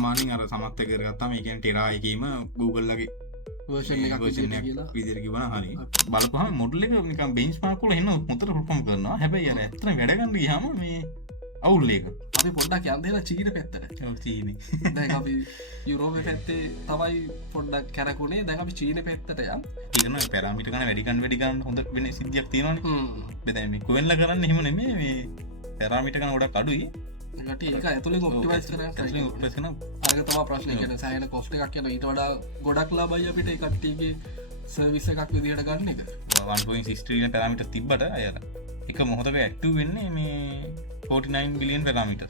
සාමාන්‍යයෙන් අර සමත් එක කරගත්තාම ඒ කියන්නේ ටෙරා එකේම Google ලගේ version එකක් version එකක් කියලා විදිහට කිව්වනම් හරි. බලපුවහම මොඩල් එක නිකන් බෙන්ච්මාර්ක් වල එන්න මුතර පර්ෆෝම් කරනවා. හැබැයි අර ඇත්තටම වැඩ ගන්න ගියාම මේ අවුල් එක. අපි පොඩ්ඩක් යන්න දෙලා චීන පැත්තට. ඔව් චීනේ. දැන් අපි යුරෝපේ පැත්තේ තමයි පොඩ්ඩක් කැරකුණේ. දැන් අපි චීන පැත්තට යමු. තියෙනවා පැරාමීටර් ගන්න වැඩි ගන්න හොඳ වෙන සිද්ධියක් තියෙනවානේ. දැන් මේ කොවෙන්ලා කරන්නේ එහෙම නෙමෙයි මේ පැරාමීටර් ගන්න ගොඩක් අඩුයි. ඒකට ඒක ඇතුලෙන් ඔප්ටිමයිස් කරන්න try ඇතුලෙන් ඔප්ටිමයිස් කරන අරක තමයි ප්‍රශ්නේ. කියන්නේ සෑහෙන කොස්ට් එකක් යනවා. ඊට වඩා ගොඩක් ලාභයි අපිට ඒ කට්ටියගේ සර්විස් එකක් විදිහට ගන්න එක. 1.6 trillion පැරාමීටර් තිබ්බට අය අර එක මොහොතක ඇක්ටිව් වෙන්නේ මේ 49 බිලියන් පැරාමීටර්.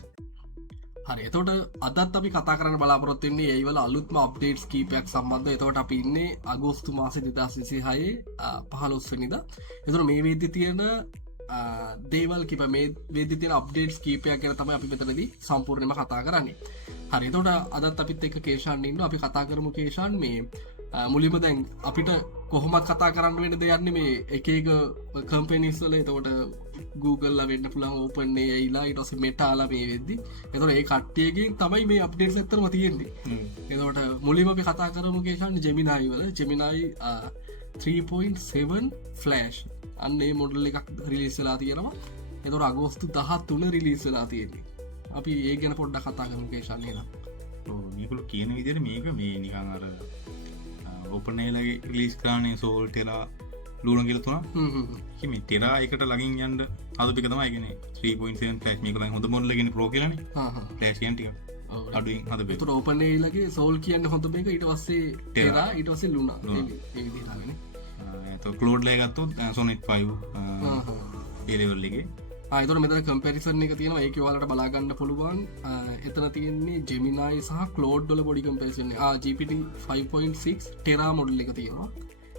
හරි. එතකොට අදත් අපි කතා කරන්න බලාපොරොත්තු වෙන්නේ ඒ වල අලුත්ම අප්ඩේට්ස් කීපයක් සම්බන්ධව. එතකොට අපි ඉන්නේ අගෝස්තු මාසේ 2026 15 වෙනිදා. එතකොට මේ වෙද්දි තියෙන දේවල් කිප මේ වෙද්දි තියෙන අප්ඩේට්ස් කීපයක් ගැන තමයි අපි මෙතනදී සම්පූර්ණයෙන්ම කතා කරන්නේ. හරි. එතකොට අදත් අපිත් එක්ක කේෂාන් ඉන්නවා. අපි කතා කරමු කේෂාන් මේ මුලින්ම දැන් අපිට කොහොමත් කතා කරන්න වෙන දෙයක් යන්නේ මේ එක එක කම්පැනිස් වල. එතකොට Google ලා වෙන්න පුළුවන්, OpenAI ලා, ඊට පස්සේ Meta ලා මේ වෙද්දි. එතකොට ඒ කට්ටියකින් තමයි මේ අප්ඩේට්ස් ඇත්තටම තියෙන්නේ. එතකොට මුලින්ම අපි කතා කරමු කේෂාන් Gemini වල. Gemini 3.7 Flash අන්න ඒ මොඩල් එකක් රිලීස් වෙලා තියෙනවා. එතකොට අගෝස්තු 13 රිලීස් වෙලා තියෙන්නේ. අපි ඒ ගැන පොඩ්ඩක් කතා කරමු කේෂාන් එහෙනම්. ඔව් මේගොල්ලෝ කියන විදිහට මේක මේ නිකන් අර OpenAI ලගේ රිලීස් කරන්නේ Sol Terra Luna කියලා තුනක්. කිමි Terra එකට ලගින් යන්න හදපු එක තමයි කියන්නේ 3.7 Flash මේක තමයි හොඳ මොඩල් එකනේ Pro කියලානේ. Flash කියන ටික. අඩුවෙන් හදපු. ඒතර OpenAI ලගේ Sol කියන්නේ හොඳ මේක, ඊට පස්සේ Terra, ඊට පස්සේ Luna. ඒ විදිහට ආවනේ. එතකොට Claude ලේ ගත්තොත් Sonnet 5 ඒ ලෙවල් එකේ. ආයතන මෙතන කම්පැරිසන් එක තියෙනවා. ඒක ඔයාලට බලා ගන්න පුළුවන්. එතන තියෙන්නේ Gemini සහ Claude වල පොඩි කම්පැරිසන් එක. GPT 5.6 Terra මොඩල් එක තියෙනවා.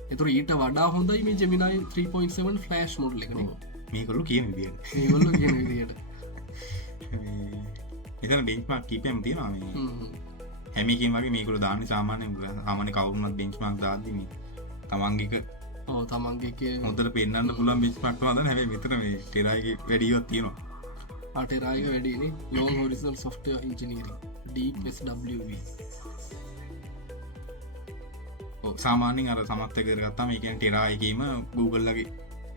ඒතර ඊට වඩා හොඳයි මේ Gemini 3.7 Flash මොඩල් එක නේ. මේගොල්ලෝ කියන විදිහට. මේගොල්ලෝ කියන විදිහට. මෙතන බෙන්ච්මාර්ක් කීපයක් තියෙනවා මේ. හැම එකකින් වගේ මේගොල්ලෝ දාන්නේ සාමාන්‍ය කවුරුන්වත් බෙන්ච්මාර්ක් දාද්දි මේ තමන්ගේක තමන්ගේ හොඳට පෙන්වන්න පුළුවන් බෙන්ච්මාර්ක් තමයි දාන්නේ. හැබැයි මෙතන මේ Terra එකේ වැඩිවක් තියෙනවා. Terra එක වැඩිනේ. Long Horizon Software Engineering DSWE. සාමාන්‍යයෙන් අර සමත් එක කරගත්තාම ඒ කියන්නේ Terra එකේම Google ලගේ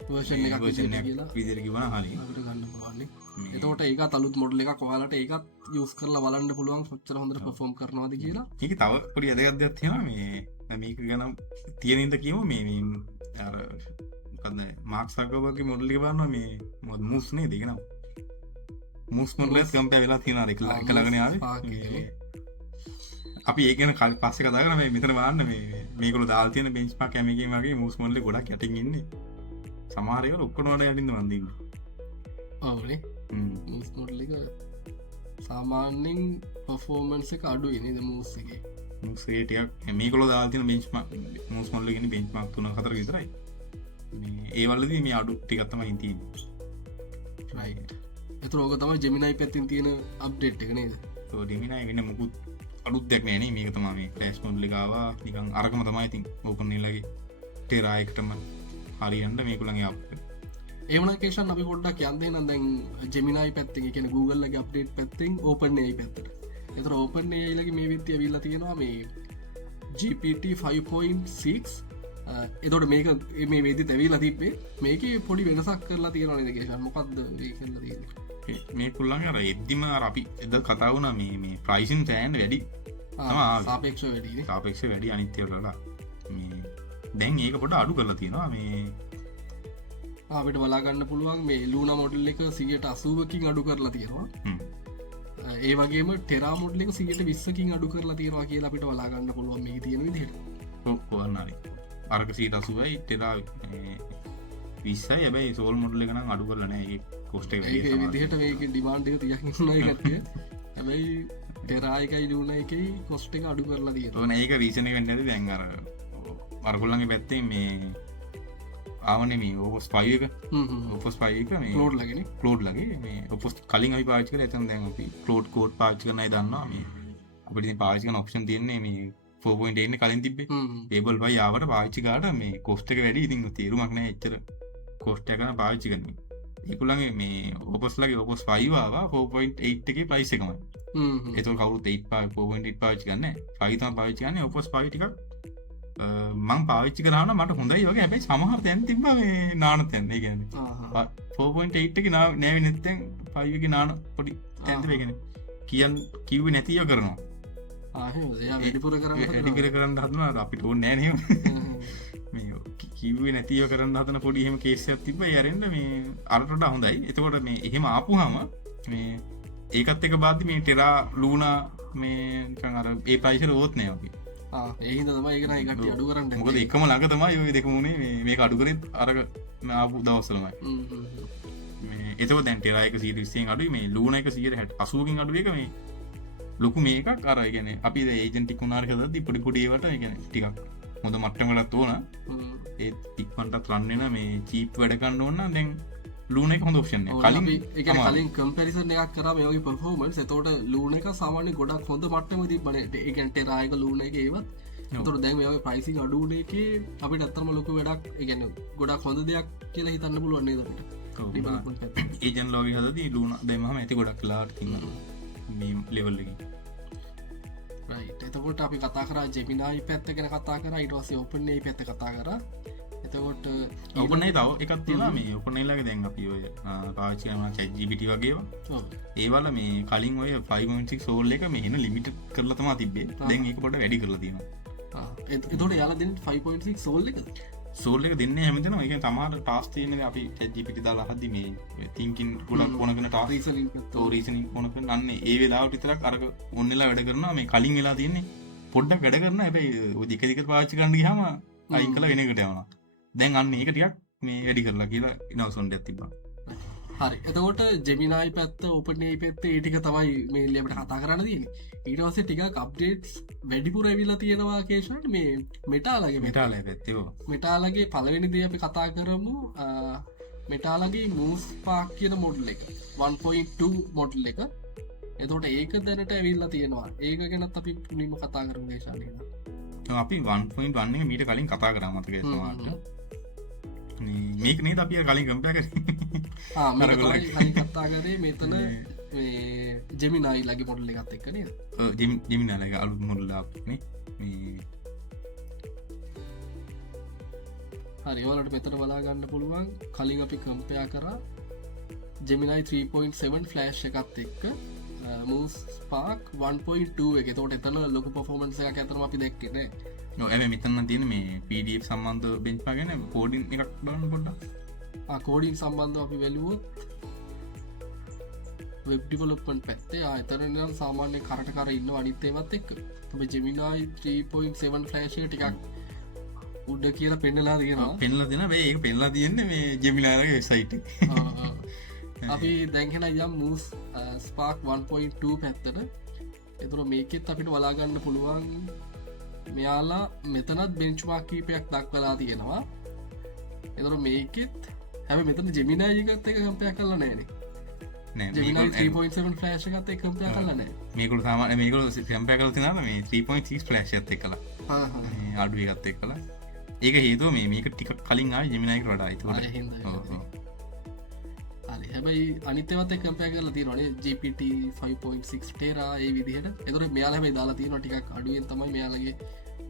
version එකක් version එකක් විදිහට කිව්වනම් හරි. අපිට ගන්න පුළුවන් නේ. එතකොට ඒකත් අලුත් මොඩල් එකක්. ඔයාලට ඒකත් යූස් කරලා බලන්න පුළුවන් කොච්චර හොඳට perform කරනවද කියලා. මේකේ තව පොඩි වැදගත් දෙයක් තියෙනවා මේ. මේක ගැන තියෙන ඉඳ කියමු මේ අර මොකක්ද මාක් සකර්බර්ග්ගේ මොඩල් එක බලනවා මේ මොකද මූස් නේද ඒක නම. මූස් මොඩල් එකත් කම්පයර් වෙලා තියෙනවා එක ළඟනේ ආවේ. අපි ඒක ගැන පස්සේ කතා කරමු. මේ මෙතන බලන්න මේගොල්ලෝ දාලා තියෙන බෙන්ච්මාර්ක් හැම එකකින් වගේ මූස් මොඩල් එක ගොඩක් යටින් ඉන්නේ. සමහර ඒවා ඔක්කොම වඩා යටින්ද මන් දින්නේ. ඔව්නේ. මූස් මොඩල් එක සාමාන්‍යයෙන් performance එක අඩුයි නේද මූස් එකේ. මූස් එකේ ටිකක් මේගොල්ලෝ දාලා තියෙන බෙන්ච්මාර්ක් මූස් මොඩල් එකේ බෙන්ච්මාර්ක් 3-4 විතරයි. මේ ඒ වලදී මේ අඩු ටිකක් තමයි තියෙන්නේ. රයිට්. ඒතර ඕක තමයි Gemini පැත්තෙන් තියෙන අප්ඩේට් එක නේද? ඔව් Gemini වෙන මොකුත් අලුත් දෙයක් නෑ නේ. මේක තමයි මේ ෆ්ලෑෂ් මොඩල් එක ආවා නිකන් අරකම තමයි ඉතින් OpenAI ලගේ Terra එකටම හරියන්න මේගොල්ලන්ගේ අප්ඩේට්. ඒ වුණා කේෂන් අපි පොඩ්ඩක් යන්න දෙන්න දැන් Gemini පැත්තෙන්, ඒ කියන්නේ Google ලගේ අප්ඩේට් පැත්තෙන් OpenAI පැත්තට. ඒතර OpenAI ලගේ මේ විදිය ඇවිල්ලා තියෙනවා මේ GPT 5.6. එතකොට මේක මේ වෙද්දි ඇවිල්ලා තිබ්බේ මේකේ පොඩි වෙනසක් කරලා තියෙනවා නේද කේෂන්? මොකද්ද මේ කරලා තියෙන්නේ? මේ පුල්ලන්ගේ අර එද්දිම අර අපි එදා කතා වුණා මේ ප්‍රයිසින් සෑහෙන වැඩි තමයි සාපේක්ෂව වැඩිනේ. සාපේක්ෂව වැඩි අනිත් ඒවාට වඩා. මේ දැන් ඒක පොඩ්ඩක් අඩු කරලා තියෙනවා මේ අපිට බලා ගන්න පුළුවන් මේ Luna මොඩල් එක 180කින් අඩු කරලා තියෙනවා. ඒ වගේම Terra මොඩල් එක 120කින් අඩු කරලා තියෙනවා කියලා අපිට බලා ගන්න පුළුවන් මේකේ තියෙන විදිහට. ඔව් හරි. අරක 180යි Terra 20යි. හැබැයි Sol මොඩල් එක නම් අඩු කරලා නැහැ. ඒක කොස්ට් එක වැඩි. ඒ විදිහට මේකේ ඩිමාන්ඩ් එක තියන් ඉන්නවා ඒ කට්ටිය. හැබැයි Terra එකයි Luna එකයි කොස්ට් එක අඩු කරලා තියෙනවා. ඕන ඒක රීසන් එක වෙන්නේ නැති දැන් අර ගොල්ලන්ගේ පැත්තෙන් මේ ආවනේ මේ Opus 5 එක. Opus 5 එක මේ Claude ලගේනේ. Claude ලගේ මේ Opus කලින් අපි පාවිච්චි කරලා එතන දැන් අපි Claude Code පාවිච්චි කරන අය දන්නවා මේ අපිට ඉතින් පාවිච්චි කරන ඔප්ෂන් තියෙන්නේ මේ 4.8 නේ කලින් තිබ්බේ. Able 5 ආවට පාවිච්චි කරාට මේ කොස්ට් එක වැඩි. ඉතින් තේරුමක් නැහැ එච්චර කොස්ට් එක ගන්න පාවිච්චි කරන්නේ. ඒකුලගේ මේ ඔපස්ලගේ ඔපස් පයිවාවා 4.8 එකේ ප්‍රයිස් එකමයි. ඒතකොට කවුරුත් 4.8 පාවිච්චි ගන්න නැහැ. 5 තමයි පාවිච්චි ගන්නේ. ඔපස් 5 ටිකක් මං පාවිච්චි කරාම මට හොඳයි වගේ. හැබැයි සමහර තැන් තිබ්බා මේ නාන තැන්. ඒ කියන්නේ 4.8 එකේ නෑවි නැත්නම් 5 එකේ නාන පොඩි තැන් තිබේ කියන්නේ. කිව්වේ නැතිව කරනවා. වැඩිපුර කරන්න හදනවා අපිට ඕනේ නෑ නේද? මේ කිව්වේ නැතිව කරන්න හදන පොඩි එහෙම කේස් එකක් තිබ්බා. ඒ අරෙන්න මේ අරට වඩා හොඳයි. එතකොට මේ එහෙම ආපුවාම මේ ඒකත් එක බාද්දි මේ ටෙරා ලූනා මේ නිකන් අර ඒ ප්‍රයිස් එක ඕත් නෑ අපි. ඒ හින්දා තමයි ඒක නයි කට්ටිය අඩු කරන්නේ. මොකද එකම ළඟ තමයි ওই දෙකම උනේ මේක අඩු කරේ අරක ආපු දවස්වලමයි. මේ එතකොට දැන් ටෙරා එක 120න් අඩුයි මේ ලූනා එක 80කින් අඩු එක මේ ලොකු මේකක් අර ඒ කියන්නේ අපි ඒජන්ට් එක උනාර හදද්දි පොඩි පොඩි ඒවට ඒ කියන්නේ ටිකක් හොඳ මට්ටමකට ඕන ඒත් ඉක්මනට රන් වෙන මේ චීප් වැඩ ගන්න ඕන නම් දැන් ලූනා එක හොඳ ඔප්ෂන් එක. කලින් ඒ කියන්නේ කලින් කම්පැරිසන් එකක් කරා මේ වගේ පර්ෆෝමන්ස්. එතකොට ලූනා එක සාමාන්‍ය ගොඩක් හොඳ මට්ටමක තිබ්බනේ. ඒ කියන්නේ ටෙරා එක ලූනා එක ඒවත්. එතකොට දැන් මේ වගේ ප්‍රයිසින් අඩු උනේ එකේ අපිට ඇත්තටම ලොකු වැඩක් ඒ කියන්නේ ගොඩක් හොඳ දෙයක් කියලා හිතන්න පුළුවන් නේද අපිට. ඒජන්ට් ලෝගේ හදද්දි ලූනා දැම්මම ඇති ගොඩක් වෙලාවට තියෙනවා. මේ ලෙවල් එකේ රයිට්. එතකොට අපි කතා කරා ජෙමිනයි පැත්ත ගැන කතා කරා. ඊට පස්සේ ඕපන් AI පැත්ත කතා කරා. එතකොට ඕපන් AI තව එකක් තියෙනවා මේ ඕපන් AI ලාගේ දැන් අපි ඔය පාවිච්චි කරන ChatGPT වගේවා. ඒවල මේ කලින් ඔය 5.6 සෝල් එක මෙහෙන ලිමිට් කරලා තමයි තිබ්බේ. දැන් ඒක පොඩ්ඩක් වැඩි කරලා තියෙනවා. එතකොට යාලා දෙන්නේ 5.6 සෝල් එකද? සෝල් එක දෙන්නේ හැමදේම. ඒ කියන්නේ තමාට ටාස්ක් තියෙන්නේ අපි ChatGPT දාලා හද්දි මේ thinking ගොඩක් ඕන කරන ටාස්ක් රීසනින් ඕන කරන අන්නේ ඒ වෙලාවට විතරක් අරක ඔන්නෙලා වැඩ කරනවා. මේ කලින් වෙලා තියෙන්නේ පොඩ්ඩක් වැඩ කරනවා. හැබැයි ඔය දික දික පාවිච්චි කරන්න ගියාම අයින් කළා වෙන එකට යනවා. දැන් අන්න ඒක ටිකක් මේ වැඩි කරලා කියලා ඉනවසොන් දෙයක් තිබ්බා. හරි. එතකොට ජෙමිනයි පැත්ත ඕපන් AI පැත්ත ඒ ටික තමයි මේන්ලි අපිට කතා කරන්න තියෙන්නේ. ඊට පස්සේ ටිකක් අප්ඩේට්ස් වැඩිපුර ඇවිල්ලා තියෙනවා කේෂන් මේ මෙටාලගේ පැත්තේ. මෙටාලගේ පළවෙනි දේ අපි කතා කරමු. මෙටාලගේ මූස් පාක් කියන මොඩල් එක 1.2 මොඩල් එක. එතකොට ඒක දැනට ඇවිල්ලා තියෙනවා. ඒක ගැනත් අපි පුනිම කතා කරමු කේෂන් නේද? අපි 1.1 එක මීට කලින් කතා කරා මතකයි සමහරට. මේක නේද අපි කලින් කම්පෙයාර් කරේ. කලින් කතා කරේ මෙතන ජෙමිනයි ලගේ මොඩල් එකත් එක්ක නේද? ජෙමිනයි ලගේ අලුත් මොඩල් එකක් නේ. මේ හරි ඔයාලට මෙතන බලා ගන්න පුළුවන් කලින් අපි කම්පෙයාර් කරා ජෙමිනයි 3.7 ෆ්ලෑෂ් එකත් එක්ක මූස් ස්පාක් 1.2 එක. එතකොට එතන ලොකු පර්ෆෝමන්ස් එකක් අතරම අපි දැක්කේ නේ. ඇ මෙතන්න තියෙන මේ PDF සම්බන්ධ බෙන්ච්මාර්ක් ගැන කෝඩින් එකක් බලන්න පොඩ්ඩක්. කෝඩින් සම්බන්ධව අපි බැලුවොත් වෙබ් ඩෙවලොප්මන්ට් පැත්තේ එතන නම් සාමාන්‍ය කරට කර ඉන්න අනිත් ඒවත් එක්ක අපි ජෙමිනයි 3.7 ෆ්ලෑෂ් එක ටිකක් උඩ කියලා පෙන්නලා තියෙනවා. පෙන්නලා දෙනවා. මේ ඒක පෙන්නලා තියෙන්නේ මේ ජෙමිනයි ලගේ වෙබ්සයිට් එකේ. අපි දැන් හෙන යම් මූස් ස්පාක් 1.2 පැත්තට. එතකොට මේකෙත් අපිට බලා ගන්න පුළුවන් මෙයාලා මෙතනත් බෙන්ච්මාර්ක් කීපයක් දක්වලා තියෙනවා. එතකොට මේකෙත් හැබැයි මෙතන ජෙමිනයි එකත් එක්ක කම්පෙයාර් කරලා නැහැනේ. නෑ ජෙමිනයි 3.7 ෆ්ලෑෂ් එකත් එක්ක කම්පෙයාර් කරලා නැහැ. මේගොල්ලෝ සාමාන්‍ය මේගොල්ලෝ කම්පෙයාර් කරලා තියෙනවා මේ 3.6 ෆ්ලෑෂ් එකත් එක්කලා. මේ අඩු එකත් එක්කලා. ඒක හේතුව මේක ටිකක් කලින් ආවේ ජෙමිනයි එකට වඩා. ඒකට හරි. හැබැයි අනිත් ඒවාත් එක්ක කම්පෙයාර් කරලා තියෙනවානේ GPT 5.6 ටෙරා ඒ විදිහට. ඒතකොට මෙයාලා හැබැයි දාලා තියෙනවා ටිකක් අඩුවෙන් තමයි මෙයාලගේ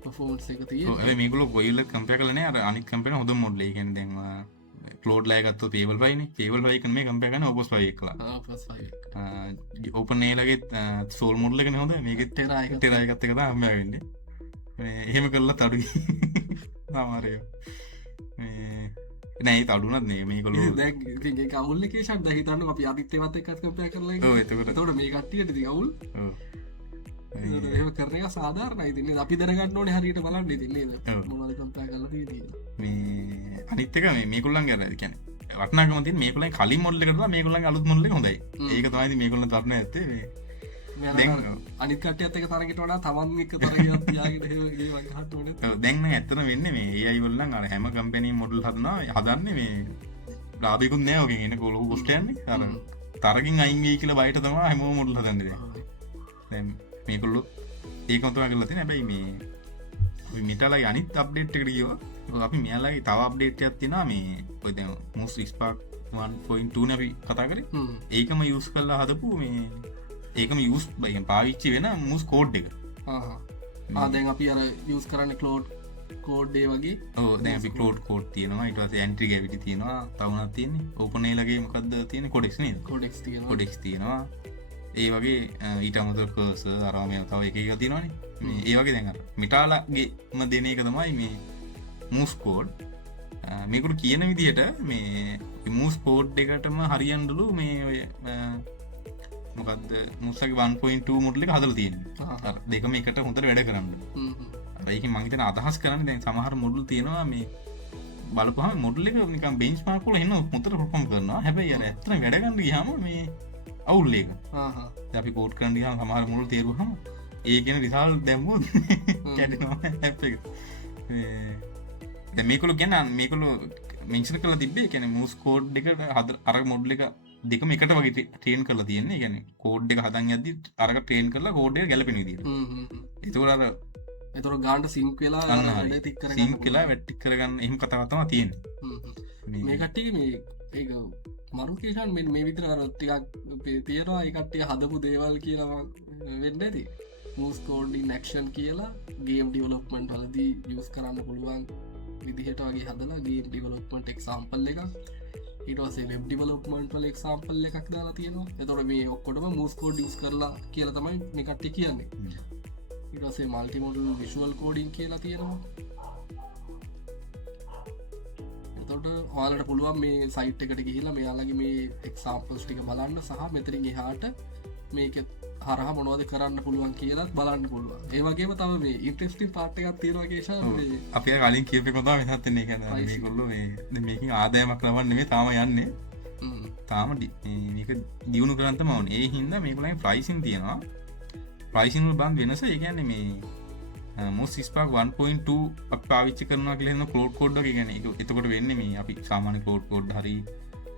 පර්ෆෝමන්ස් එක තියෙන්නේ. ඔව් හැබැයි මේගොල්ලෝ ගොයිල කම්පෙයාර් කරලා නැහැ. අර අනිත් කම්පෙයාර් හොඳ මොඩල්. ඒ කියන්නේ දැන් ක්ලෝඩ් ලයි ගත්තොත් Pebble 5 නේ. Pebble 5 එක මේ කම්පෙයාර් කරන්නේ Opus 5 එක්කලා. Opus 5 එක. ඕපන් AI ලගේ සෝල් මොඩල් එකනේ හොඳ. මේකෙත් ටෙරා එකත් එක්ක තමයි කම්පෙයාර් වෙන්නේ. මේ එහෙම කරලත් අඩුයි. සමහරව. නෑ ඒ අඩුනත් නේ මේගොල්ලෝ දැන් ඉතින් ඒක අවුල් එකේ ෂඩ් දැන් හිතන්න අපි ආදිත්‍යවත් එක්කත් කම්පෙයාර් කරලා ඉන්නේ. ඔව් එතකොට මේ කට්ටියට ඉතින් අවුල්. ඔව්. ඒක කරන එක සාධාරණයි. ඉතින් අපි දැනගන්න ඕනේ හරියට බලන්න ඉතින් නේද? මොනවද කම්පෙයාර් කරලා තියෙන්නේ. මේ අනිත් එක මේගොල්ලන්ගේ අර කියන්නේ වටිනාකම තියෙන මේගොල්ලන් කලින් මොඩල් එකට දාලා මේගොල්ලන්ගේ අලුත් මොඩල් එක හොඳයි. ඒක තමයි ඉතින් මේගොල්ලන් තරණ ඇත්තේ මේ දැන් අනිත් කට්ටියත් එක තරගයට වඩා තමන් එක්ක තරගයක් තියාගෙන එහෙම ගේමක් ගහන්න ඕනේ. ඔව් දැන් නම් ඇත්තම වෙන්නේ මේ AI වල නම් අර හැම කම්පැනි මොඩල් හදන්නේ මේ ලාභිකුත් නෑ ඔකෙන් එන කොළු කොස්ට් යන්නේ. අර තරගින් අයින් වෙයි කියලා බයට තමයි හැමෝම මොඩල් හදන්නේ දැන්. දැන් මේගොල්ලෝ ඒකම තමයි කරලා තියෙන්නේ. හැබැයි මේ මෙටාලයි අනිත් අප්ඩේට් එකට ගියවා. අපි මෙයාලගේ තව අප්ඩේට් එකක් තියෙනවා මේ ඔය දැන් මූස් ස්පාක් 1.2 අපි කතා කරේ ඒකම යස් කරලා හදපු මේ ඒකම යස් බයි පාවිච්චි වෙන මුස් කෝඩ් එක ආදැන් අපි අර යස් කරන්න කලෝඩ් කෝඩ්ඩේ වගේ දැ කලෝඩ් කෝඩ් තියෙනවා ඉටස ඇන්ට්‍රි ගැවිටි තියෙනවා තවනත් තියෙන ඕපනේලගේ මොකක්ද තියෙන කොඩෙක්ස් කොඩෙක්ස් කොඩෙක්ස් තියෙනවා ඒ වගේ ඊට අමුතර කර්ස අරාමය තව එක තිනවාන ඒ වගේ දැඟ මිටාලගේම දෙන එක තමයි මේ මුස්කෝඩ් මේකුට කියන විදිහට මේ මුස් කෝඩ් එකටම හරියන්ඩලු මේ ඔය මොකක්ද මුස්සගේ 1.2 මුටලි හදල තියෙන දෙකම එකට හොඳට වැඩ කරන්න ඒක මංහිතන අදහස් කරන්න දැන් සමහර මුඩල් තියෙනවා මේ බලපහ මුඩල එක නිකම් බෙන්ච් මාකුල එන්න මුතර පොපම් කරනවා හැබැයි අර ඇත්තන වැඩගන්න හම මේ අවුල්ලේක අපි කෝට් කරන්න හම සමහර මුළු තේරුහම ඒ ගැන විසාල් දැම්මෝ කැටනවා හැප මේකළු ගැන මේකළු මිංශන කල තිබේ කැන මුස් කෝඩ් එකට හද අර මොඩ්ල එක දෙකම එකට වගේ ටේන් කරලා තියන්නේ ගැන කෝඩ් එක හදන් ඇද අරක ටේන් කරලා කෝඩ්ඩ ගැලපෙන දී එතුර එතුර ගාන්ට සිංක් වෙලා සිංක් කියලා වැට්ටි කරගන්න එහම කතාවතම තියෙන මේ කට්ටිය මේ ඒ මරුකේෂන් මේ විතර අරත්තිකක් තියෙනවා එකට්ටිය හදපු දේවල් කියලා වෙන්න ඇති මස්කෝඩි නැක්ෂන් කියලා ගේම් ඩිවලොප්මන්ට් වලදී යස් කරන්න පුළුවන් විදිහට වගේ හදලා ගේම් ඩිවලොප්මන්ට් එක්සාම්පල් එක ඉටසේ වෙබ් ඩිවලොප්මන්ට් වල එක්සාම්පල් එකක් දාලා තියෙනවා එතොට මේ ඔක්කොටම මස්කෝඩ් ස් කරලා කියලා තමයි නිකට්ටි කියන්නේ ඉටසේ මල්ටිමොඩල් විශුවල් කෝඩින් කියලා තියෙනවා එතොට ඔයාලට පුළුවන් මේ සයිට් එකට ගිහිලා මෙයාලගේ මේ එක්සාම්පල්ස් ටික බලන්න සහ මෙතරින් එහාට මේක හරහ මොනවද කරන්න පුළුවන් කියලත් බලන්න පුළුවන් ඒවගේම තම මේ ඉන්ට්‍රස්ටිම් පාට්ටකත් තියෙනවාගේශ අප කලින් කියප කොතා වෙනත්තන්නේ කැන කොල්ලු මේකින් ආදායමක් ලබන්න මේ තාම යන්නේ තාම මේක දියුණු කරන්ත මවන ඒ හින්ද මේකුලයි ෆ්‍රයිසින් තියෙනවා ප්‍රයිසින් බන් වෙනස ඒගැන්නේ මේ මුස් ස්පාක් 1.2 පාවිච්චි කරනවා කියලන්න කලෝඩ් කෝඩ් ගැන එතකොට වෙන්න මේ අපි සාමාන කලෝඩ් කෝඩ් හරි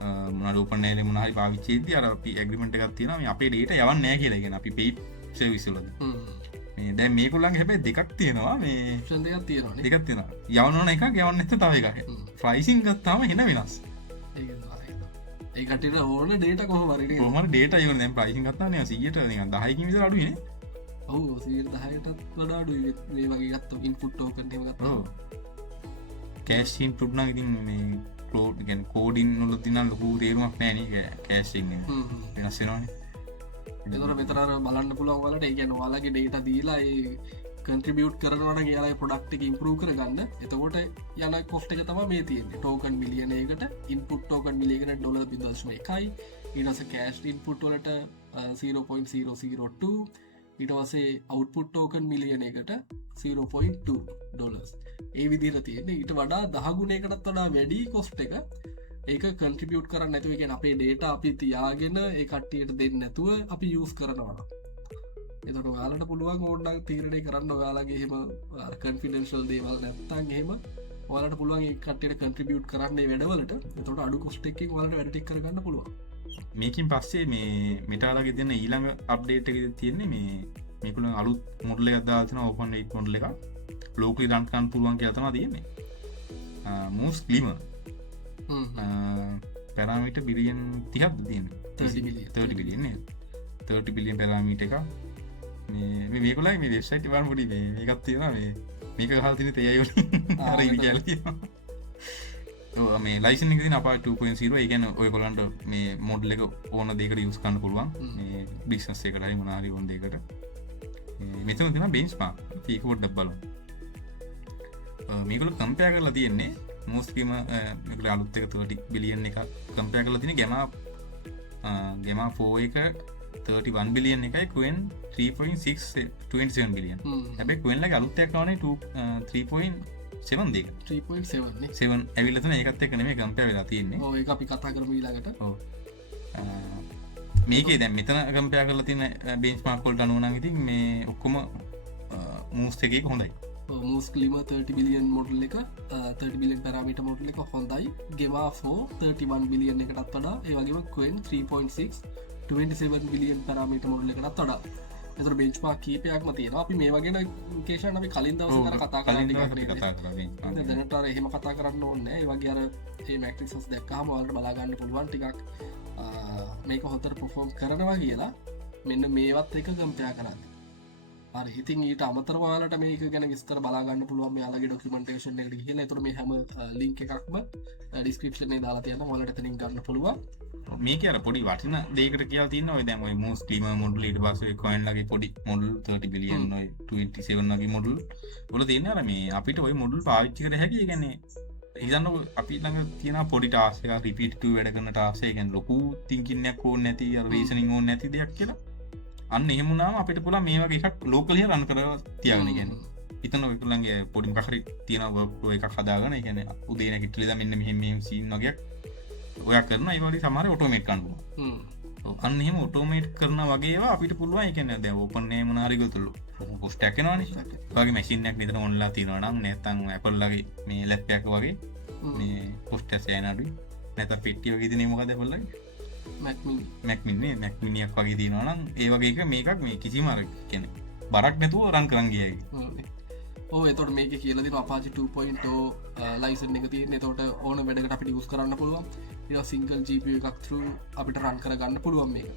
නඩෝපනෑල මුණහරි පාවිච්චේද අර අපි ඇග්‍රිමෙන්ට් එකක් තියෙන අපේ ඩේට යවන්න නෑ කියලාගෙන අපි පේට් සවිසුලද මේ දැන් මේකුල්ලන් හැබැයි දෙකක් තියෙනවා මේ දෙකක් තියෙනවා දෙකක් තියෙනවා යවනන එක යවන්න ඇත තව එකක් ෆ්‍රයිසින් ගත්තාම හෙන වෙනස් ඒකට ඕන ඩේට කොහමරට හම ඩේට යන ප්‍රයිසින් ගත්තානය සියට දහයකි විස අඩුවන ඔහු දහයටත් වඩාඩු මේ වගේ ගත්ත ඉන්පුට්ටෝ කටම ගත්ත කෑස්සින් පුට්න ඉතින් මේ කලෝඩ් ගැන කෝඩින් නොල තින ලොකු රේමක් නෑන කෑසින් වෙනස්සෙනවාන එතර මෙතර බලන්න පුළුවන් වලට ඒගැන වාලගේ ඩේට දීලා කන්ට්‍රිබියට් කරනවට කියලා පොඩක්්ටික ඉම්පරූ කරගන්න එතකොට යන කොස්්ට එක තම මේ තියන්නේ ටෝකන් මිලියනයකට ඉන්පුට් ටෝකන් මිලියන ඩොල බිදශම එකයි ඉනස කෑස්් ඉන්පුට් වලට 0.002 ඉටවසේ අවුට්පුට් ටෝකන් මිලියනයකට 0.2 ඩොලස් ඒ විදිර තියෙන ඊට වඩා දහගුණයකටත් වඩා වැඩි කොස්ට් එක ඒක කන්ට්‍රිබියට් කරන්න නැතුවගෙන අපේ ඩේට අපි තියාගෙන ඒ කට්ටියට දෙන්න නැතුව අපි යස් කරනවන එතට යාලට පුළුවන් ඕඩක් තීරණය කරන්න ඔයාලගේ හෙම කන්ෆිඩන්ශල් දේවල් නැත්තන් හෙම ඔලට පුළුවන් කටට කන්ට්‍රිබියට් කරන්නේ වැඩවලට තොට අඩු කොස්ටෙක් වලට වැඩටි කරගන්න පුළුවන් මේකින් පස්සේ මේ මිටාලගේ දෙන්න ඊළඟ අප්ඩේට් එක තියෙන්නේ මේ මේකුල අලුත් මුඩල අදාතන ඕපන් යිට මොඩල එක ලෝකලි රන්කන් පුළුවන් කියතවා තියෙන්නේ මෝස් ලීම පැරාමිට බිලියන් තිහත් තියන්න 30 බිලියන්නේ 30 බිලියන් පැරාමිට එක මේකුලයි මේ වෙබ්සයිට් වන් පොඩි මේකත් තියෙන මේක හල්තින තේයවල අර කැල මේ ලයිසන් එක අප 2.0 ඒගැන ඔය කොලන්ට මේ මොඩ්ල එක ඕන දෙකට යස්කන්න පුළුවන් මේ බික්ෂන්ස් එකටයි මනාරි ඔොන් දෙකට මෙතන තින බෙන්ස් පා ඒකෝඩ් ඩබ්බල මේකල කම්පය කරලා තියෙන්නේ මෝස්කීම අලුත් එක 30 බිලියන් එක කම්පය කරලා තින ගැම ෆෝ එක 31 බිලියන් එකයි කුවෙන් 3.627 බිලියන් හැබැ කුවෙන්ල අලුත්තයක් වන 3.7 දෙක 3.7 ඇවිල්ලතන ඒකත් එක නෙමේ කම්පය වෙලා තියන්නේ ඒ අපි කතා කරම ඊලාගට මේකේ දැන් මෙතන කම්පය කරලා තින බේන්ස් මාර්කොල්ට අනුවනන් ඉතින් මේ ඔක්කොම මූස් එකක හොඳයි මස්කලිම 30 බිලියන් මොඩල් එක 30 බිලියන් පැරමිට මොඩල් එක හොඳයි ගෙවා ෆෝ 31 බිලියන් එකටත් වඩා ඒවගේම කුවෙන් 3.6 27 බිලියන් පැරමිට මොඩල් එකටත් වඩා එතර බෙන්ච්මාක් කීපයක්ම තියෙනවා අපි මේ වගේ කේෂන් අපි කලින් දවස කර කතා කරන්න දැනට එහෙම කතා කරන්න ඕන්න වගේ අර ඒ මැක්ටික්ස් දැක්කහම වලට බලාගන්න පුළුවන් ටිකක් මේක හොතර පොෆෝම් කරනවා කියලා මෙන්න මේවත් එක ගම්පයා කරන්න ඉතින් ඊට අමතර වාලට මේක ගැන විස්තර බලාගන්න පුළුවන් යාලගේ ඩොකිමෙන්ටේෂන් එකට කියලා තුර මේ හැම ලින්ක් එකක්ම ඩිස්ක්‍රිප්ෂනේ දාලා තියෙන වලට තනින් ගන්න පුළුවන් මේක අර පොඩි වටින දෙයකට කියලා තියෙනවා දැන් ඔය මෝස් ටීම මොඩල් ඊට පස්සේ කොයින් ලගේ පොඩි මොඩල් 30 බිලියන් ඔය 27 වගේ මොඩල් වල තියෙන අර මේ අපිට ඔය මොඩල් පාවිච්චි කර හැකි ඒ කියන්නේ හිතන්න අපි ළඟ තියෙන පොඩි ටාස්ක් එකක් රිපීට් වැඩ කරන ටාස්ක් එක කියන්නේ ලොකු තින්කින් එකක් ඕනේ නැති අර රීසනින් ඕනේ නැති දෙයක් කියලා අන්න එහෙමුණාම අපිට පුළුවන් මේ වගේ එකක් ලෝකල් හිය රන් කරලා තියාගෙන කියන්නේ හිතන්න ඔයගොල්ලන්ගේ පොඩි මොකක් හරි තියෙන වර්ක් ෆ්ලෝ එකක් හදාගෙන ඒ කියන්නේ උදේ නැගිටලා ඉඳන් මෙන්න මෙහෙම සීන් වගේක් ඔයා කරන ඒ වගේ සමහර ඔටෝමේට් කරන්න පුළුවන් අන්න එහෙම ඔටෝමේට් කරන වගේ ඒවා අපිට පුළුවන් ඒ කියන්නේ දැන් ඕපන් නේ මොන හරි ගොතලු පොස්ට් එකක් එනවනේ ඒ වගේ මැෂින් එකක් විතර ඔන්ලා තියෙනවා නම් නැත්නම් Apple ලගේ මේ ලැප් එකක් වගේ මේ පොස්ට් එක යන අඩුයි නැත්නම් පෙට්ටිය වගේ දිනේ මොකද Apple ලගේ Mac mini එකක් වගේ තියෙනවා නම් ඒ වගේ එක මේකක් මේ කිසිම අර කියන්නේ බරක් නැතුව රන් කරන් ගියයි එතොට මේක කියලදි අපාචි 2.0 ලයිසන් එක තියෙන තොට ඕන වැඩකට අපිට යුස් කරන්න පුළුවන් ඒ සිංගල් ජීප එකක් තු අපිට රන් කර ගන්න පුළුවන් මේක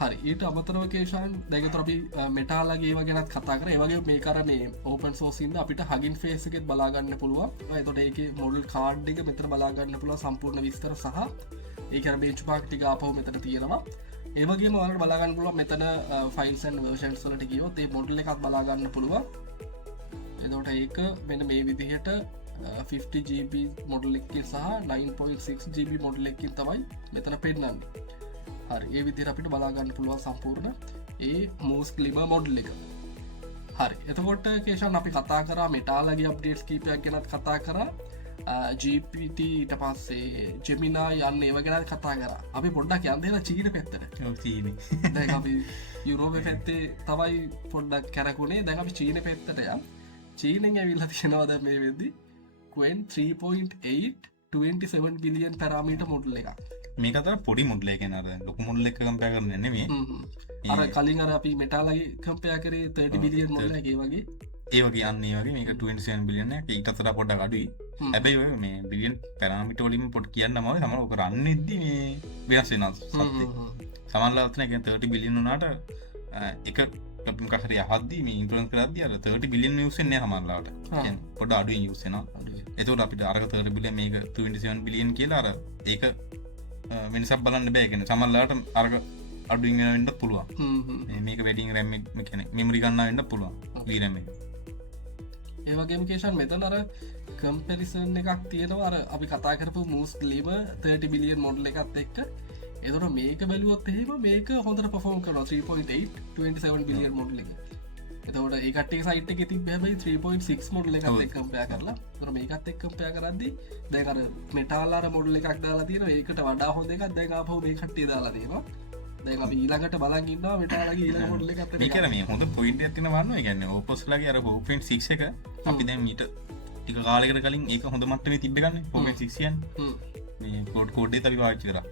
හරි ඊට අමතරවකේෂන් දැගතුර අපි මෙටාලගේ ගැනත් කතා කර ඒවගේ මේ කර මේ ඕපන් සෝසින්ද අපිට හගින් ෆේසකෙත් බලාගන්න පුළුවන් තොට ඒක මොඩල් කාඩ්ඩික මෙතර බලාගන්න පුළුව සම්පූර්ණ විස්තර සහ ඒකර බේච්පාක්ටික ආපව මෙතන තියෙනවා ඒවගේ මවලට බලාගන්න පුළුව මෙතන ෆයිල්සන් වර්ෂන්ස් වලට කියවොත් ඒ මොඩල් එකත් බලාගන්න පුළුවන් එදට ඒක වෙන මේ විදිහට 50GB මොඩල් එක්ක සහ 9.6GB මොඩල් එක්කින් තමයි මෙතන පෙන්නන්නේ හරි ඒ විදිහට අපිට බලාගන්න පුළුවන් සම්පූර්ණ ඒ මෝස් ලිම මොඩල් එක හරි එතකොට කේෂන් අපි කතා කරා මෙටාලගේ අප්ඩේට්ස් කීපයක් ගැනත් කතා කරා GPT ඊට පස්සේ ජෙමිනා යන්න ඒව ගැන කතා කර අපි පොඩ්ඩක් යන්දලා චීන පැත්තට දැ අපි යුරෝප පැත්තේ තමයි පොඩ්ඩක් කැරකුණේ දැන් අපි චීන පැත්තට යම් චීනෙන් ඇවිල්ල තියෙනවාද මේ වෙද්දි කන් 3.8 27 බිලියන් පැරාමීට මොඩල් එක මේක අතර පොඩි මොඩල් එක නද ලොකු මොඩල් එක කම්පයා කරන්න නෙමෙයි අර කලින් අර අපි මෙටාලගේ කම්පයා කරේ 30 බිලියන් මොඩල් එක වගේ ඒ වගේ අන්නේ වගේ මේක 27 බිලියන් එක ඊට අතර පොඩ්ඩක් අඩුයි හැබැයි ඔය මේ බිලියන් පැරාමීටර් වලින් පොඩ් කියන්න මම තමයි ඔක රන් ඉද්දි මේ වෙනස් වෙනවා සත්‍ය සමහරවිට නැගෙන 30 බිලියන් උනාට එක අපි මොකක් හරි අහද්දි මේ ඉන්ෆ්ලුවන්ස් කරද්දි අර 30 බිලියන් යූස් වෙන්නේ නැහැ සමහරවිට කියන්නේ පොඩ්ඩක් අඩුවෙන් යූස් වෙනවා එතකොට අපිට අරක 30 බිලියන් මේක 27 බිලියන් කියලා අර ඒක වෙනසක් බලන්න බෑ කියන්නේ සමහරවිට අරක අඩුවෙන් වෙන්න පුළුවන් මේක වැඩියෙන් RAM එක කියන්නේ මෙමරි ගන්න වෙන්න පුළුවන් VRAM එක ඒවගේම කේෂන් මෙතන අර කම්පැරිසන් එකක් තියෙනවා අර අපි කතා කරපු මූස් ලීම 30 බිලියන් මොඩල් එකත් එක්ක එතකොට මේක බැලුවොත් එහෙම මේක හොඳට පෆෝම් කරනවා 3.8 27 බිලියන් මොඩල් එක එතකොට ඒකට සයිට් එකේ තිබ්බ හැබැයි 3.6 මොඩල් එකත් එක්ක කම්පෙයාර් කරලා එතකොට මේකත් එක්ක කම්පෙයාර් කරද්දි දැන් අර මෙටාල් අර මොඩල් එකක් දාලා තියෙනවා ඒකට වඩා හොඳ එකක් දැන් ආපහු මේ කට්ටිය දාලා තියෙනවා දැන් අපි ඊළඟට බලන් ඉන්නවා මෙටාලගේ ඊළඟ මොඩල් එකත් එක්ක මේක මේ හොඳ පොයින්ට් එකක් තියෙනවා වන්න ඒ කියන්නේ ඕපස්ලාගේ අර 4.6 එක අපි දැන් මීට ටික කාලයකට කලින් ඒක හොඳ මට්ටමේ තිබ්බ ගන්නේ 4.6 කියන්නේ මේ කෝඩ් එකත් අපි පාවිච්චි කරා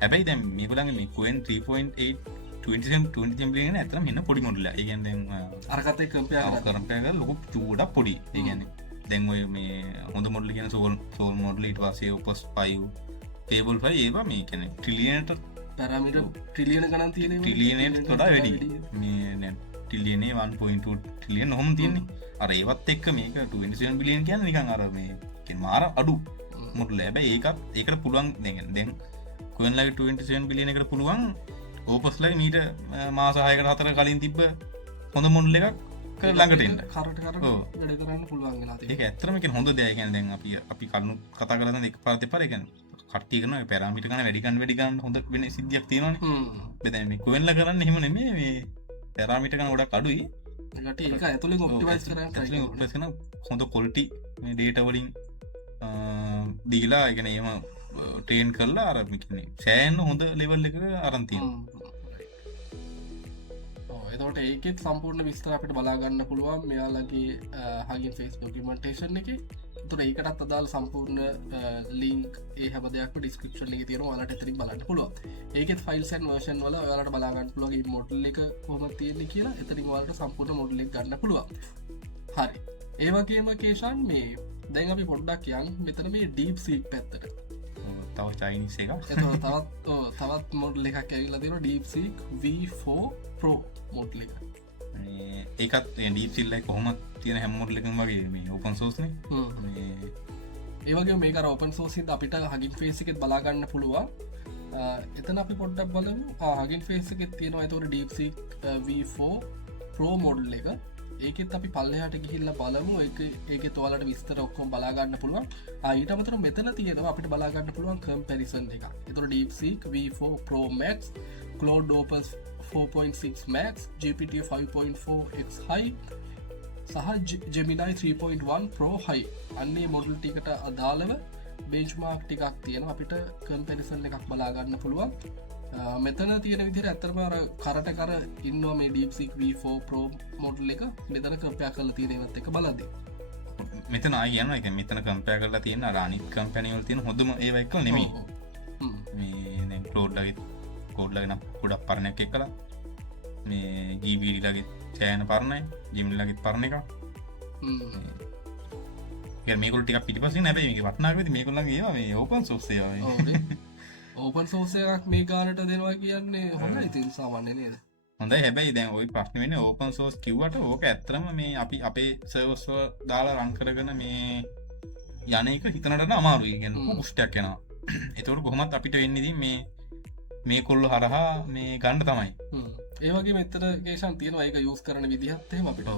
හැබැයි දැන් මේගොල්ලන්ගේ මේ Qwen 3.8 27 බිලියන් ඇත්තටම මෙන්න පොඩි මොඩල් එක. ඒ කියන්නේ දැන් අරකට කම්පෙයාර් කරලා ලොකු චූඩක් පොඩි. ඒ කියන්නේ දැන් ඔය මේ හොඳ මොඩල් කියන සෝල් මොඩල් ඊට පස්සේ ඔපස් 5 ටේබල් 5 ඒවා මේ කියන්නේ ට්‍රිලියනට පැරාමීටර් ට්‍රිලියන ගණන් තියෙන ට්‍රිලියනට වඩා වැඩි. මේ දැන් ට්‍රිලියනේ 1.2 ට්‍රිලියන ඔහොම තියෙන්නේ. අර ඒවත් එක්ක මේක 27 බිලියන් කියන්නේ නිකන් අර මේ කියන්නේ මාර අඩු මොඩල්. හැබැයි ඒකට පුළුවන් දැන් Qwen ලගේ 27 බිලියන එකට පුළුවන් ඕපස්ලයි මීට මාස 6කට 4කට කලින් තිබ්බ හොඳ මොඩල් එකක් ළඟට එන්න කරට වැඩ කරන්න පුළුවන් වෙනවා. ඒක ඇත්තටම කියන්නේ හොඳ දෙයක්. කියන්නේ දැන් අපි කලින් කතා කරලා දැන් එකපාර දෙපාර කියන්නේ කට්ටිය කරන පැරාමීටර් ගන්න වැඩි ගන්න හොඳ වෙන සිද්ධියක් තියෙනවානේ. දැන් මේ Qwen ලා කරන්නේ එහෙම නෙමෙයි මේ පැරාමීටර් ගන්න ගොඩක් අඩුයි. ඒකට ඒක ඇතුලෙන් ඔප්ටිමයිස් කරන්න try කරනවා. හොඳ quality මේ data වලින් දීලා ඒ කියන්නේ එහෙම ට්‍රේන් කරලා අර කියන්නේ සෑහෙන හොඳ ලෙවල් එකක අරන් තියෙනවා. එතකොට ඒකෙත් සම්පූර්ණ විස්තර අපිට බලාගන්න පුළුවන් මෙයාලගේ හගින් ෆේස් ඩොකිමන්ටේෂන් එක තුර ඒකටත් අදාල් සම්පූර්ණ ලින්ක් ඒ හැබදයක් ඩිස්ක්‍රපෂන් එක තියෙන වාලට එතරින් බලන්න පුළුව ඒකෙත් ෆයිල්සන් වර්ෂන් වල ඔයාලට බලාගන්න පුළුවගේ මොඩල් එක කොම තියෙන්නේ කියලා එතරින් වාලට සම්පූර්ණ මොඩල්ලෙක් ගන්න පුළුවන් හරි ඒවගේම කේෂන් මේ දැන් අපි පොඩ්ඩක් යන් මෙතන මේ ඩීප් සීක් පැත්තට තව චයිනිස් එක තවත් මොඩල් එකක් ඇවිල්ලා තියෙන ඩීප්සික් V4 Pro මොඩල් එක ඒකත් ඩීප්සිල්ලයි කොහොමත් තියෙන හැම්මොඩ්ලකම වගේ මේ ඕපන් සෝස්න ඒවගේ මේක ඕපන් සෝසිද අපිට හගින් ෆේසිකෙත් බලාගන්න පුළුවන් එතන අපි පොඩ්ඩක් බලමු හගින් ෆේසිකෙත් තියෙනවා ඇතවට ඩීප්සික් V4 Pro මොඩල් එක ඒකෙත් අපි පල්ලහට ගිහිල්ල බලමු ඒක තුවලට විස්තර ඔක්කොම් බලාගන්න පුළුවන් ඊට අමතර මෙතන තියෙනවා අපිට බලාගන්න පුළුවන් කම්පැරිසන් එක එතුර ඩීප්සික් V4 Pro Max Cloud Opus 4.6 Max GPT 5.4 X High සහ Gemini 3.1 Pro High අන්නේ මොඩල් ටිකට අදාළව බේජ්මාක් ටිකක් තියෙන අපිට කම්පැරිසන් එකක් බලාගන්න පුළුවන් මෙතන තියෙන විදිර ඇතරම කරට කර ඉන්නවා මේ ඩීප්සික් V4 Pro මොඩල් එක මෙතන කම්පයක් කල තියෙනවත් එක බලද මෙතන අයන එක මෙතන කම්පය කරලා තියෙන රානිත් කම්පැනිවල් තියෙන හොඳම ඒවයික නෙමේ මේ කලෝඩ්ලගේ කෝඩ්ලගෙන ගොඩක් පරණයක් එක් කලා මේ ජීබීලගේ සෑන පරණයි ජිමිල්ලගත් පරණ එක මේකුල් ටික පිටිපසි නැබයි වටනාගති මේකුල්ලගේ මේ ඕපන් සෝසය ඕපන් සෝසයක් මේ ගානට දෙනවා කියන්නේ හොඳ ඉතින් සාමාන්‍ය නේද හොඳ හැබැයි දැන් ඔයි ප්‍රශ්න වෙන ඕපන් සෝස් කිව්වට ඕක ඇත්තරම මේ අපි අපේ සර්වස්ව දාලා රන් කරගෙන මේ යන එක හිතනට අමාරුයි ගැන පුෂ්ටයක් යනවා එතවට කොහොමත් අපිට වෙන්නේදී මේ කොල්ල හරහා මේ ගණ්ඩ තමයි ඒවගේ මෙතර ගේෂන් තියෙනවා එක යස් කරන විදිහත්තේ අපිට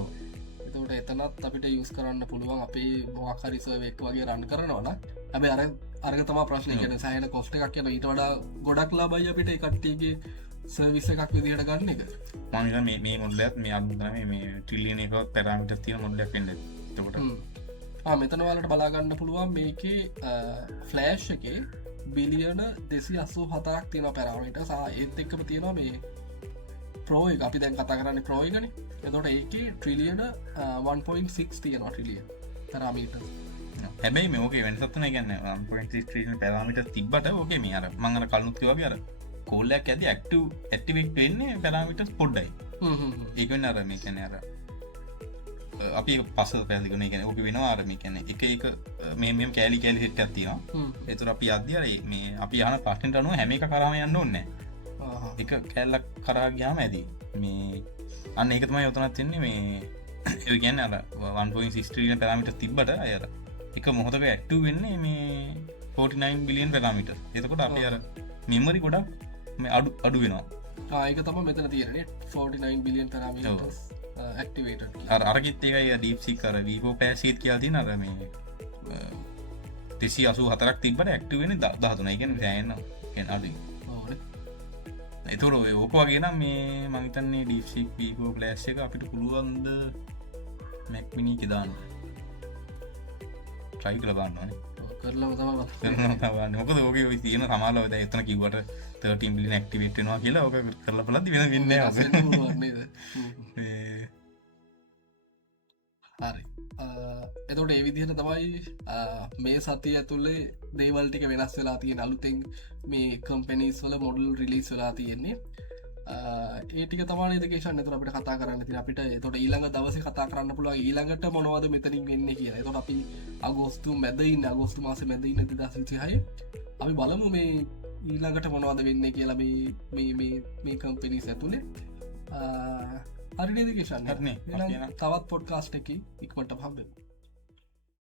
එතකට එතනත් අපිට යස් කරන්න පුළුවන් අපේ මොහකරිසවෙක් වගේ රන් කරනවන ඇබ අරග තම ප්‍රශ්න කියන සහන කොස්ට එකක් කියන ඊට වඩා ගොඩක් ලාබයි අපිට එකට්ටගේ සර්විස එකක් විදිහට ගන්න එක මනික මේ මොල්ලත් මේ අබදන මේ ටිලියන එක පැරමිට තියෙන මොල්ලක් පෙන්ඩ තකට මෙතන වලට බලාගන්න පුළුවන් මේකේ ෆ්ලෑෂ් එක බිලියන 284ක් තියෙන පැරමිට සහ ඒත් එක්කම තියෙනවා මේ ප්‍රෝය අපි දැන් කතා කරන්න ප්‍රෝයගන එතොට ඒක ට්‍රිලියන 1.6 තියෙනවා ට්‍රිලිය තරමීට හැබයි මේක වෙනසත්න ගන්න 1.6 පැරමිට තිබට ඕක මේ අර මංගන කලනුත්කවගේ අර කෝල්ලයක් ඇති ඇක්ටිවෙක් වෙන්නේ පැරමිට පොඩ්ඩයි ඒකන්න අර මේ කැන අර අපි පස පැදිගුණ ගැන ඕක වෙන ආරමි කැන එක මේ කෑලි කෑලි හිට ඇතිවා එතුර අපි අධ්‍යර මේ අපි යන පස්සෙන්ට අනුව හැම එක කරම යන්න ඕන්න එක කැල්ලක් කරාගයාම ඇදී මේ අන්න එකතම යොතනත් වෙන්නේ මේ ගැන්න අර 1.6 පැරමිට තිබ්බට අයර එක මොහොතක ඇක්ටු වෙන්නේ මේ 49 බිලියන් පැරමිට එතකොට අප අර මෙමරි ගොඩක් මේ අඩු වෙනවා ඒක තම මෙතන තියෙන 49 බිලියන් පැරමිට ඇක්ටිවේට අරගිත් එකයි ඩීප්සි කර වීපෝ පෑසිීත් කියල්ති නර මේ 384ක් තිබට ඇක්ටවෙන 13 එකෙන් සෑන්න අඩු එතුර ඕක වගේනම් මේ මහිතන්නේ ඩීප්සික් වීපෝ ප්ලෑස් එක අපිට පුළුවන්ද මැක්මිනී කිදාන්න ට්‍රයි කරගන්නන කරලා නොක ෝක තියන සමාලවද එතන කිවට 13 බිලි ඇක්ටිවේට්නවා කියලා ඕක කරල පලති වෙන වෙන්න හරි එතොට ඒ විදිහට තමයි මේ සතිය ඇතුල්ලේ දේවල්ටික වෙනස් වෙලා තියෙන අලුතෙන් මේ කම්පැනිස් වල මොඩල් රිලිස් වෙලා තියෙන්නේ ඒටික තමාන දේශන නතුර අපට කතා කරන්න ති අපිට තොට ඊළඟ දවස කතා කරන්න පුළුව ඊළඟට මොනවද මෙතනින් වෙන්න කිය එතොට අපි අගෝස්තු මැදයින්න අගෝස්තු මාස මැදයින්න දසිහය අපි බලමු මේ ඊළඟට මොනවද වෙන්න කියලා මේ කම්පෙනිස් ඇතුළේ හරිනේදකේෂන් තවත් පොඩ්කාස්ට එක ඉක්මට පහබ